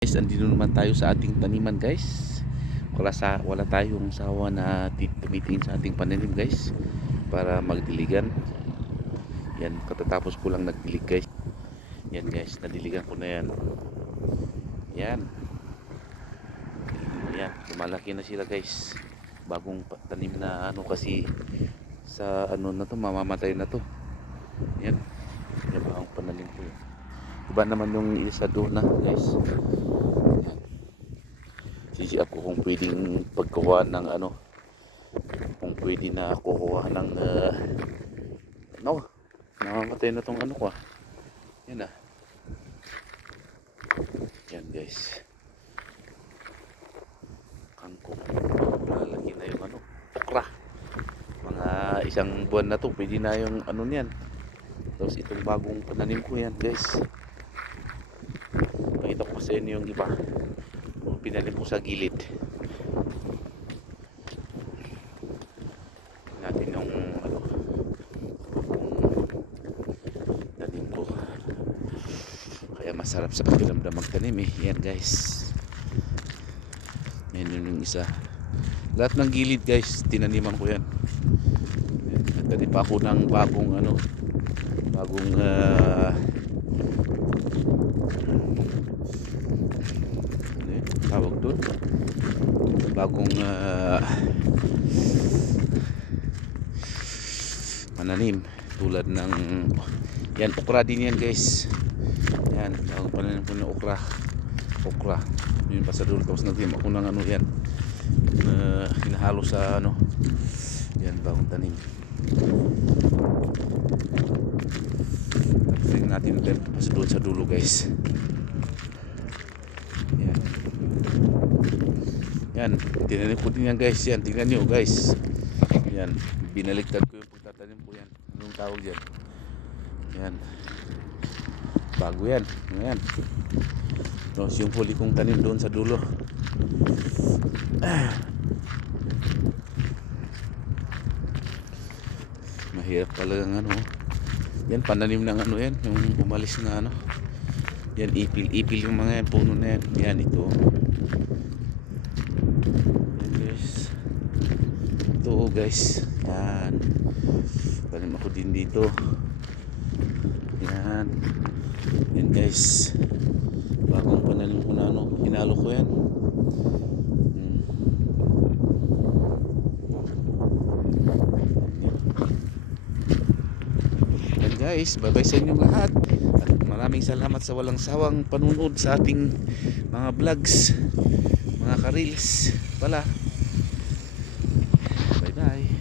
Guys, andito naman tayo sa ating taniman guys. Wala sa wala tayong sawa na ti- tumitingin sa ating pananim guys para magdiligan. Yan, katatapos ko lang nagdilig guys. Yan guys, nadiligan ko na yan. Yan. Yan, lumalaki na sila guys. Bagong tanim na ano kasi sa ano na to, mamamatay na to. Yan. Yan ba ang pananim ko yun. Iba naman yung isa doon na guys. Sisi ako kung pwedeng pagkuha ng ano kung pwede na kukuha ng uh, no namamatay na tong ano ko ah. yan ah. Yan guys. Kangkong. Lalaki na yung ano okra. Mga isang buwan na to pwede na yung ano niyan. Tapos itong bagong pananim ko yan guys pakita ko sa inyo yung iba. Pinalim ko sa gilid. Natin yung ano tanim ko. Kaya masarap sa pakiramdam magtanim eh. Yan guys. Yan yun yung isa. Lahat ng gilid guys tinaniman ko yan. Nagtanim pa ako ng bagong ano bagong ah, ano yun? tawag doon bagong ah, mananim tulad ng yan okra din yan guys. Yan bagong pananim ko ng okra. Okra. Yun pa sa dulo tapos nagtim ako ng ano yan na hinahalo sa ano yan bagong tanim. Tapos natin ulit pa sa dulo guys yan yan tinanim ko din yan guys. Yan tingnan nyo guys. Yan binaliktad ko yung pagtatanim ko yan. Anong tawag yan? Yan. Bago yan. Yan tapos yung huli kong tanim doon sa dulo. Mahirap pala ang ano. Yan pananim ng ano yan. Yung umalis na ano. Yan ipil ipil yung mga yan puno na yan. Yan ito yan guys ito oh, guys. Yan. Tanim ako din dito. Yan. Yan guys. Bagong pananim ko na ano hinalo ko yan. Hmm. Yan guys, bye bye sa inyong lahat. At maraming salamat sa walang sawang panunod sa ating mga vlogs, mga karils. Pala, Bye.